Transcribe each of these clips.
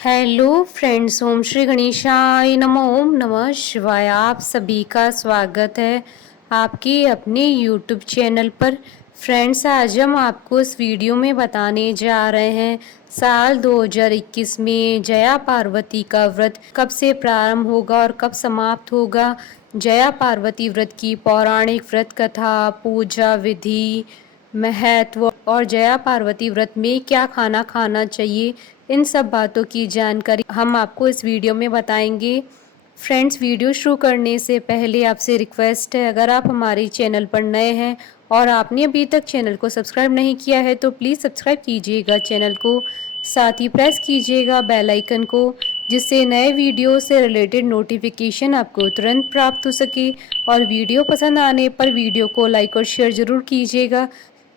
Hello friends, ओम श्री गणेशाय नमः। ओम नमः शिवाय। आप सभी का स्वागत है आपके अपने यूट्यूब चैनल पर। फ्रेंड्स, आज हम आपको इस वीडियो में बताने जा रहे हैं साल 2021 में जया पार्वती का व्रत कब से प्रारंभ होगा और कब समाप्त होगा। जया पार्वती व्रत की पौराणिक व्रत कथा, पूजा विधि, महत्व और जया पार्वती व्रत में क्या खाना खाना चाहिए, इन सब बातों की जानकारी हम आपको इस वीडियो में बताएंगे। फ्रेंड्स, वीडियो शुरू करने से पहले आपसे रिक्वेस्ट है, अगर आप हमारे चैनल पर नए हैं और आपने अभी तक चैनल को सब्सक्राइब नहीं किया है तो प्लीज़ सब्सक्राइब कीजिएगा चैनल को, साथ ही प्रेस कीजिएगा बेल आइकन को, जिससे नए वीडियो से रिलेटेड नोटिफिकेशन आपको तुरंत प्राप्त हो सके। और वीडियो पसंद आने पर वीडियो को लाइक और शेयर ज़रूर कीजिएगा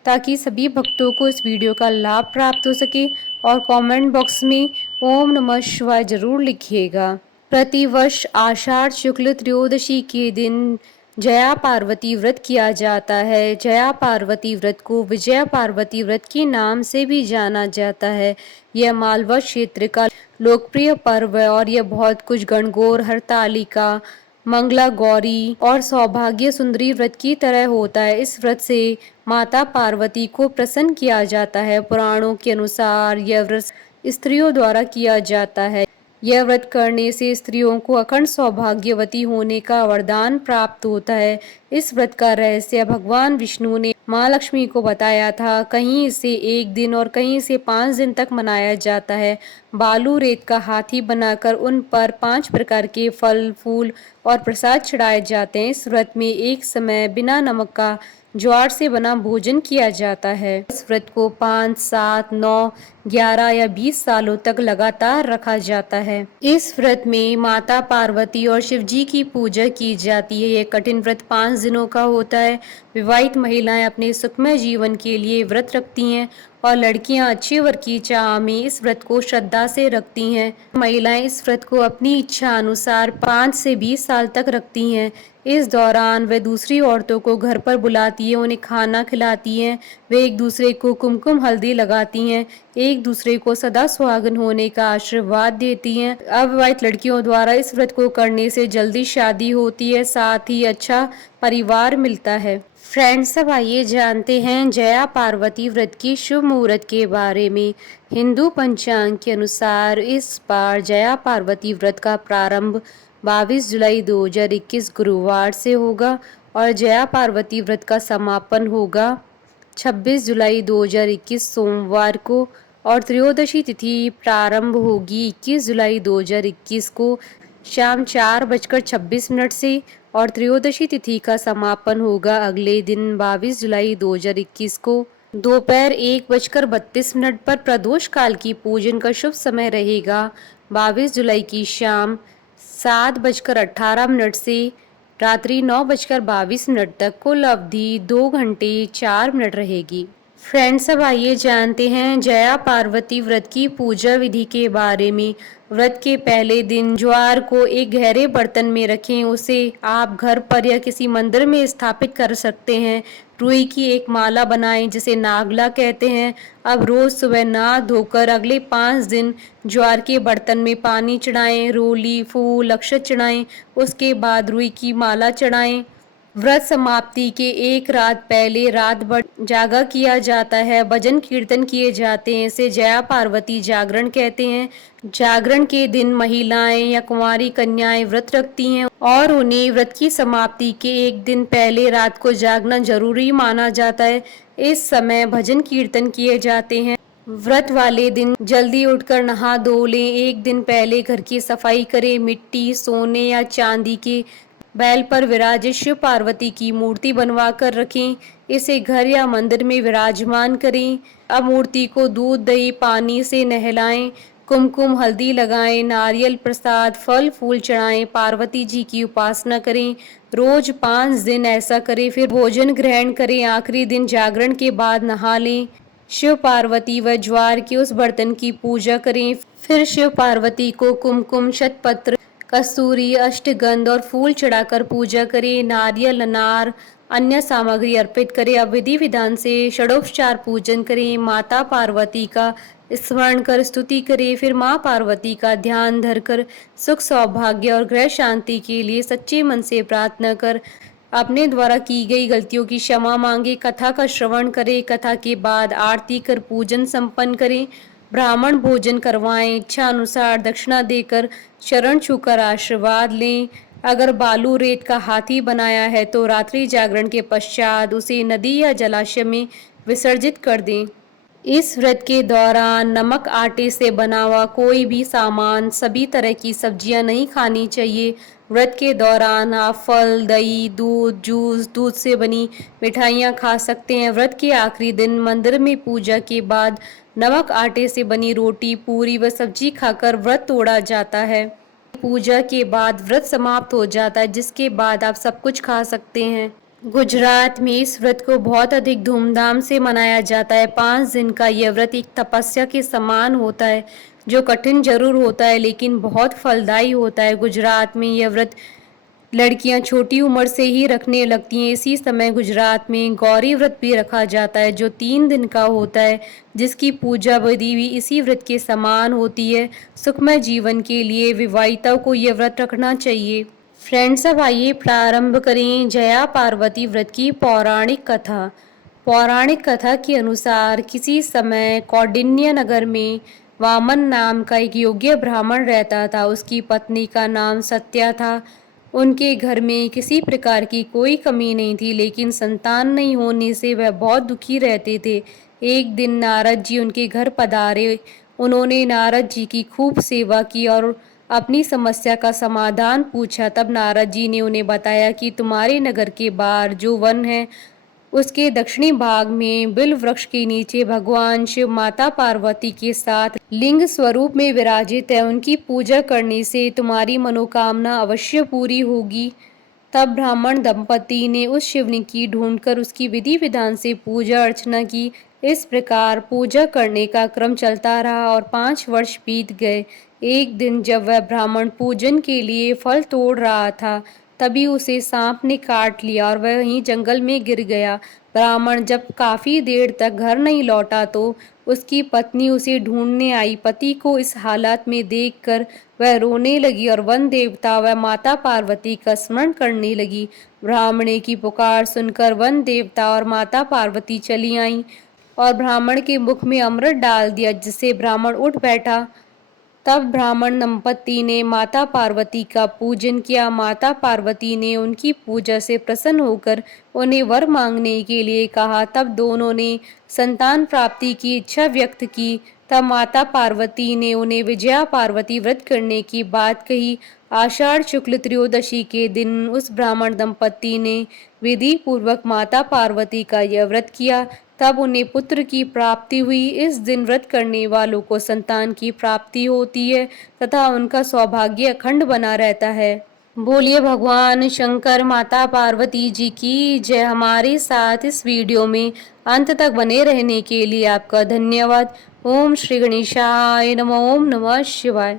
ताकि सभी भक्तों को इस वीडियो का लाभ प्राप्त हो सके। और कमेंट बॉक्स में ओम नमः शिवाय जरूर लिखिएगा। प्रतिवर्ष आषाढ़ शुक्ल त्रयोदशी के दिन जया पार्वती व्रत किया जाता है। जया पार्वती व्रत को विजया पार्वती व्रत के नाम से भी जाना जाता है। यह मालवा क्षेत्र का लोकप्रिय पर्व है और यह बहुत कुछ गणगौर, हरतालिका, मंगला गौरी और सौभाग्य सुंदरी व्रत की तरह होता है। इस व्रत से माता पार्वती को प्रसन्न किया जाता है। पुराणों के अनुसार यह व्रत स्त्रियों द्वारा किया जाता है। यह व्रत करने से स्त्रियों को अखंड सौभाग्यवती होने का वरदान प्राप्त होता है। इस व्रत का रहस्य भगवान विष्णु ने माँ लक्ष्मी को बताया था। कहीं इसे 1 दिन और कहीं इसे 5 दिन तक मनाया जाता है। बालू रेत का हाथी बनाकर उन पर 5 प्रकार के फल, फूल और प्रसाद चढ़ाए जाते हैं। इस व्रत में एक समय बिना नमक का ज्वार से बना भोजन किया जाता है। इस व्रत को 5, 7, 9, 11 या 20 सालों तक लगातार रखा जाता है। इस व्रत में माता पार्वती और शिव जी की पूजा की जाती है। यह कठिन व्रत 5 दिनों का होता है। विवाहित महिलाएं अपने सुखमय जीवन के लिए व्रत रखती हैं और लड़कियां अच्छे वर की चाह में इस व्रत को श्रद्धा से रखती हैं। महिलाएं इस व्रत को अपनी इच्छा अनुसार 5 से 20 साल तक रखती हैं। इस दौरान वे दूसरी औरतों को घर पर बुलाती हैं, उन्हें खाना खिलाती हैं, वे एक दूसरे को कुमकुम हल्दी लगाती हैं, एक दूसरे को सदा सुहागन होने का आशीर्वाद देती हैं। अविवाहित लड़कियों द्वारा इस व्रत को करने से जल्दी शादी होती है, साथ ही अच्छा परिवार मिलता है। फ्रेंड्स, अब आइए जानते हैं जया पार्वती व्रत की शुभ मुहूर्त के बारे में। हिंदू पंचांग के अनुसार इस बार जया पार्वती व्रत का प्रारंभ 22 जुलाई 2021 गुरुवार से होगा और जया पार्वती व्रत का समापन होगा 26 जुलाई 2021 सोमवार को। और त्रयोदशी तिथि प्रारंभ होगी 21 जुलाई 2021 को शाम 4:26 से और त्रयोदशी तिथि का समापन होगा अगले दिन 22 जुलाई 2021 को दोपहर 1:32 पर। प्रदोष काल की पूजन का शुभ समय रहेगा 22 जुलाई की शाम 7:18 से रात्रि 9:22 तक। कुल अवधि 2 घंटे 4 मिनट रहेगी। फ्रेंड्स, अब आइए जानते हैं जया पार्वती व्रत की पूजा विधि के बारे में। व्रत के पहले दिन ज्वार को एक गहरे बर्तन में रखें। उसे आप घर पर या किसी मंदिर में स्थापित कर सकते हैं। रुई की एक माला बनाएं जिसे नागला कहते हैं। अब रोज सुबह नहा धोकर अगले 5 दिन ज्वार के बर्तन में पानी चढ़ाएं, रोली, फूल, अक्षत चढ़ाएं, उसके बाद रुई की माला चढ़ाएं। व्रत समाप्ति के एक रात पहले रात भर जागा किया जाता है, भजन कीर्तन किए जाते हैं। इसे जया पार्वती जागरण कहते हैं। जागरण के दिन महिलाएं या कुंवारी कन्याएं व्रत रखती हैं और उन्हें व्रत की समाप्ति के एक दिन पहले रात को जागना जरूरी माना जाता है। इस समय भजन कीर्तन किए जाते हैं। व्रत वाले दिन जल्दी उठकर नहा धो लें। एक दिन पहले घर की सफाई करें। मिट्टी, सोने या चांदी के बैल पर विराजित शिव पार्वती की मूर्ति बनवा कर रखें। इसे घर या मंदिर में विराजमान करें। अब मूर्ति को दूध, दही, पानी से नहलाएं, कुमकुम हल्दी लगाएं, नारियल प्रसाद, फल फूल चढ़ाएं, पार्वती जी की उपासना करें। रोज 5 दिन ऐसा करें, फिर भोजन ग्रहण करें। आखिरी दिन जागरण के बाद नहा लें। शिव पार्वती व ज्वार के उस बर्तन की पूजा करें। फिर शिव पार्वती को कुमकुम, शतपत्र, कस्तूरी, अष्टगंध और फूल चढ़ाकर पूजा करें। नारियल, अनार, अन्य सामग्री अर्पित करें। अब विधि विधान से षडोपचार पूजन करें। माता पार्वती का स्मरण कर स्तुति करे। फिर माँ पार्वती का ध्यान धरकर सुख सौभाग्य और गृह शांति के लिए सच्चे मन से प्रार्थना कर अपने द्वारा की गई गलतियों की क्षमा मांगे। कथा का श्रवण करे। कथा के बाद आरती कर पूजन संपन्न करें। ब्राह्मण भोजन करवाएं। इच्छा अनुसार दक्षिणा देकर शरण छूकर आशीर्वाद लें। अगर बालू रेत का हाथी बनाया है तो रात्रि जागरण के पश्चात उसे नदी या जलाशय में विसर्जित कर दें। इस व्रत के दौरान नमक आटे से बना हुआ कोई भी सामान, सभी तरह की सब्जियां नहीं खानी चाहिए। व्रत के दौरान आप फल, दही, दूध, जूस, दूध से बनी मिठाइयां खा सकते हैं। व्रत के आखिरी दिन मंदिर में पूजा के बाद नमक आटे से बनी रोटी, पूरी व सब्जी खाकर व्रत तोड़ा जाता है। पूजा के बाद व्रत समाप्त हो जाता है, जिसके बाद आप सब कुछ खा सकते हैं। गुजरात में इस व्रत को बहुत अधिक धूमधाम से मनाया जाता है। 5 दिन का यह व्रत एक तपस्या के समान होता है, जो कठिन जरूर होता है लेकिन बहुत फलदायी होता है। गुजरात में यह व्रत लड़कियां छोटी उम्र से ही रखने लगती हैं। इसी समय गुजरात में गौरी व्रत भी रखा जाता है, जो 3 दिन का होता है, जिसकी पूजा विधि भी इसी व्रत के समान होती है। सुखमय जीवन के लिए विवाहिताओं को यह व्रत रखना चाहिए। फ्रेंड्स, अब आइए प्रारंभ करें जया पार्वती व्रत की पौराणिक कथा। पौराणिक कथा के अनुसार किसी समय कौंडिन्य नगर में वामन नाम का एक योग्य ब्राह्मण रहता था। उसकी पत्नी का नाम सत्या था। उनके घर में किसी प्रकार की कोई कमी नहीं थी, लेकिन संतान नहीं होने से वह बहुत दुखी रहते थे। एक दिन नारद जी उनके घर पधारे। उन्होंने नारद जी की खूब सेवा की और अपनी समस्या का समाधान पूछा। तब नारद जी ने उन्हें बताया कि तुम्हारे नगर के बाहर जो वन है, उसके दक्षिणी भाग में बिल वृक्ष के नीचे भगवान शिव माता पार्वती के साथ लिंग स्वरूप में विराजित है। उनकी पूजा करने से तुम्हारी मनोकामना अवश्य पूरी होगी। तब ब्राह्मण दंपति ने उस शिवलिंग की ढूंढकर उसकी विधि विधान से पूजा अर्चना की। इस प्रकार पूजा करने का क्रम चलता रहा और 5 वर्ष बीत गए। एक दिन जब वह ब्राह्मण पूजन के लिए फल तोड़ रहा था, तभी उसे सांप ने काट लिया और वह वहीं जंगल में गिर गया। ब्राह्मण जब काफी देर तक घर नहीं लौटा तो उसकी पत्नी उसे ढूंढने आई। पति को इस हालत में देखकर वह रोने लगी और वन देवता व माता पार्वती का स्मरण करने लगी। ब्राह्मणे की पुकार सुनकर वन देवता और माता पार्वती चली आईं और ब्राह्मण के मुख में अमृत डाल दिया, जिससे ब्राह्मण उठ बैठा। तब ब्राह्मण दंपति ने माता पार्वती का पूजन किया। माता पार्वती ने उनकी पूजा से प्रसन्न होकर उन्हें वर मांगने के लिए कहा। तब दोनों ने संतान प्राप्ति की इच्छा व्यक्त की। तब माता पार्वती ने उन्हें विजया पार्वती व्रत करने की बात कही। आषाढ़ शुक्ल त्रयोदशी के दिन उस ब्राह्मण दंपति ने विधि पूर्वक माता पार्वती का यह व्रत किया। तब उन्हें पुत्र की प्राप्ति हुई। इस दिन व्रत करने वालों को संतान की प्राप्ति होती है तथा उनका सौभाग्य अखंड बना रहता है। बोलिए भगवान शंकर माता पार्वती जी की जय। हमारे साथ इस वीडियो में अंत तक बने रहने के लिए आपका धन्यवाद। ओम श्री गणेशाय नमः। ओम नमः शिवाय।